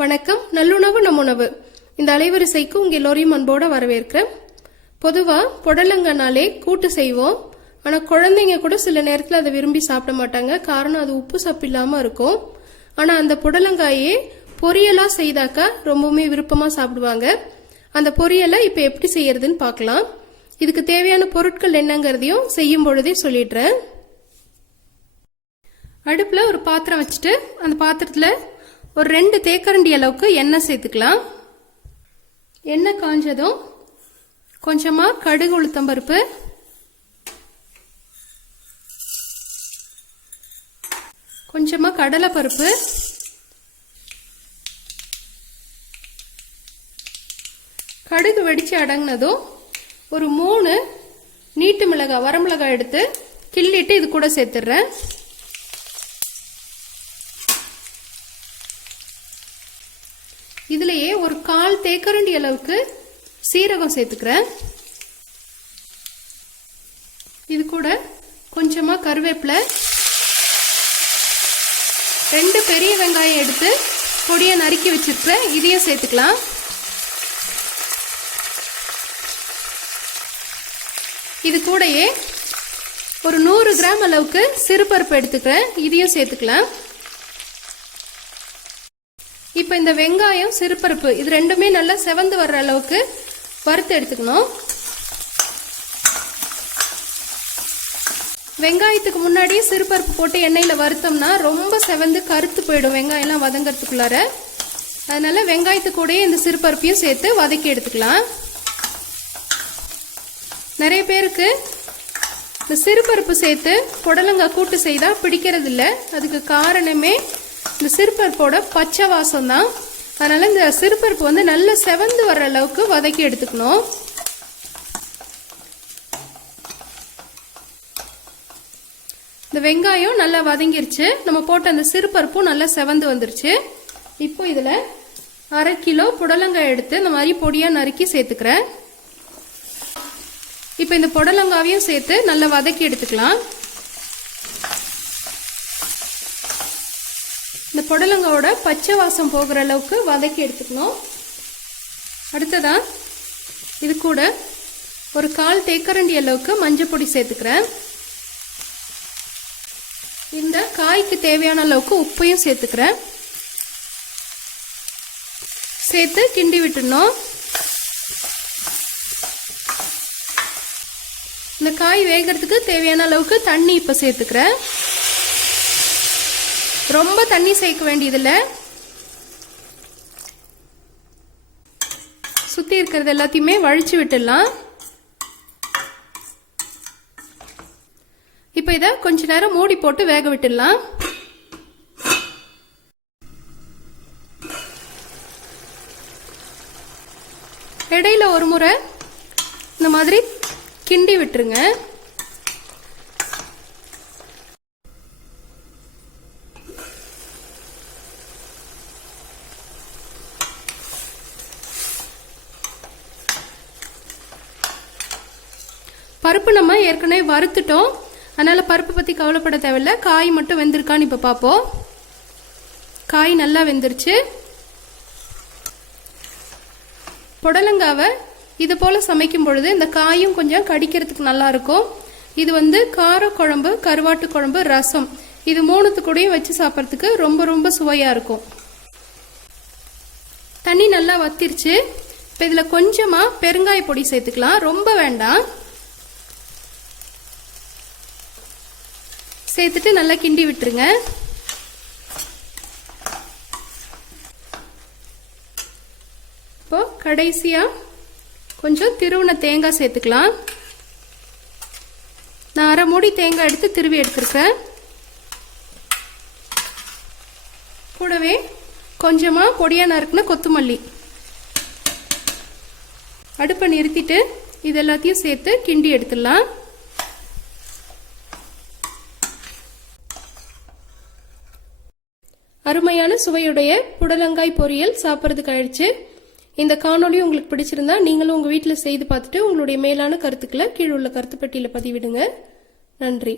வணக்கம். நல்லுணவு நம் உணவு இந்த அலைவரிசைக்கு உங்க எல்லோரையும் அன்போட வரவேற்கிறேன். பொதுவா புடலங்கானாலே கூட்டு செய்வோம். ஆனா குழந்தைங்க கூட சில நேரத்தில் அதை விரும்பி சாப்பிட மாட்டாங்க. காரணம் அது உப்பு சப்பு இல்லாம இருக்கும். ஆனா அந்த புடலங்காயே பொரியலா செய்தாக்கா ரொம்பவுமே விருப்பமா சாப்பிடுவாங்க. அந்த பொரியலை இப்ப எப்படி செய்யறதுன்னு பார்க்கலாம். இதுக்கு தேவையான பொருட்கள் என்னங்கிறதையும் செய்யும் பொழுதே சொல்லிடுறேன். அடுப்புல ஒரு பாத்திரம் வச்சுட்டு அந்த பாத்திரத்துல ஒரு 2 தேக்கரண்டி அளவுக்கு எண்ணெய் சேர்த்துக்கலாம். எண்ணெய் காஞ்சதும் கொஞ்சமா கடுகு உளுத்தம் பருப்பு, கொஞ்சமா கடலை பருப்பு, கடுகு வெடிச்சு அடங்கினதும் ஒரு 3 நீட்டு மிளகாய் வரமிளகாய் எடுத்து கிள்ளிட்டு இது கூட சேர்த்துடுறேன். இதுலயே ஒரு 1/4 தேக்கரண்டி அளவுக்கு சீரகம் சேர்த்துக்கிறேன். இது கூட கொஞ்சமா கருவேப்பிலை, 2 பெரிய வெங்காயம் எடுத்து பொடியா நறுக்கி வச்சிருக்கிறேன். இதையும் சேர்த்துக்கலாம். இது கூடயே ஒரு 100 கிராம் அளவுக்கு சிறுபருப்பு எடுத்துக்கிறேன். இதையும் சேர்த்துக்கலாம். இப்ப இந்த வெங்காயம் சிறுபருப்பு இது ரெண்டுமே நல்லா செவந்து வர்ற அளவுக்கு வறுத்து எடுத்துக்கணும். வெங்காயத்துக்கு முன்னாடி சிறுபருப்பு போட்டு எண்ணெயில வறுத்தோம்னா ரொம்ப செவந்து கருத்து போயிடும் வெங்காயம் எல்லாம் வதங்கறதுக்குள்ளார. அதனால வெங்காயத்து கூடயே இந்த சிறுபருப்பையும் சேர்த்து வதக்கி எடுத்துக்கலாம். நிறைய பேருக்கு இந்த சிறுபருப்பு சேர்த்து புடலங்காய் கூட்டு செய்தா பிடிக்கிறது இல்லை. அதுக்கு காரணமே இந்த சிறுபருப்போட பச்சை வாசம் தான். அதனால இந்த சிறுபருப்பு வந்து நல்ல செவந்து வர்ற அளவுக்கு வதக்கி எடுத்துக்கணும். இந்த வெங்காயம் நல்லா வதங்கிருச்சு. நம்ம போட்ட அந்த சிறுபருப்பும் நல்லா செவந்து வந்துருச்சு. இப்போ இதுல 1/2 கிலோ புடலங்காய் எடுத்து இந்த மாதிரி பொடியா நறுக்கி சேர்த்துக்கிறேன். இப்போ இந்த புடலங்காவையும் சேர்த்து நல்லா வதக்கி எடுத்துக்கலாம். இந்த புடலங்காவோட பச்சை வாசம் போகிற அளவுக்கு வதக்கி எடுத்துக்கணும். அடுத்ததா இது கூட ஒரு 1/4 தேக்கரண்டி அளவுக்கு மஞ்சள் பொடி சேர்த்துக்கிறேன். இந்த காய்க்கு தேவையான அளவுக்கு உப்பையும் சேர்த்துக்கிறேன். சேர்த்து கிண்டி விட்டுடணும். இந்த காய் வேகிறதுக்கு தேவையான அளவுக்கு தண்ணி இப்ப சேர்த்துக்கிறேன். ரொம்ப தண்ணி சேர்க்க வேண்டியதில்லை. சுத்தி இருக்கிறது எல்லாத்தையுமே வழிச்சு விட்டுடலாம். இப்ப இத கொஞ்ச நேரம் மூடி போட்டு வேக விட்டுடலாம். இடையில ஒரு முறை இந்த மாதிரி கிண்டி விட்டுருங்க. பருப்பு நம்ம ஏற்கனவே வறுத்துட்டோம். அதனால பருப்பு பத்தி கவலைப்பட தேவையில்லை. காய் மட்டும் வெந்திருக்கான்னு இப்ப பாப்போம். காய் நல்லா வெந்துருச்சு. புடலங்காவை இது போல சமைக்கும் பொழுது இந்த காயும் கொஞ்சம் கடிக்கிறதுக்கு நல்லா இருக்கும். இது வந்து கார குழம்பு, கருவாட்டு குழம்பு, ரசம் இது 3த்து கூடயும் வச்சு சாப்பிட்றதுக்கு ரொம்ப ரொம்ப சுவையா இருக்கும். தண்ணி நல்லா வத்திருச்சு. இப்ப இதுல கொஞ்சமா பெருங்காய பொடி சேர்த்துக்கலாம். ரொம்ப வேண்டாம். சேர்த்துட்டு நல்லா கிண்டி விட்டுருங்க. இப்போ கடைசியா கொஞ்சம் திருவுன தேங்காய் சேர்த்துக்கலாம். நான் 1/2 மூடி தேங்காய் எடுத்து திருவி எடுத்துருக்கேன். கூடவே கொஞ்சமா பொடியா நறுக்குன கொத்தமல்லி. அடுப்பை நிறுத்திட்டு இது எல்லாத்தையும் சேர்த்து கிண்டி எடுத்துடலாம். அருமையான சுவையுடைய புடலங்காய் பொரியல் சாப்பிட்றதுக்கு ஆயிடுச்சு. இந்த காணொளி உங்களுக்கு பிடிச்சிருந்தா நீங்களும் உங்க வீட்டில் செய்து பார்த்துட்டு உங்களுடைய மேலான கருத்துக்களை கீழே உள்ள கருத்து பெட்டியில பதிவிடுங்க. நன்றி.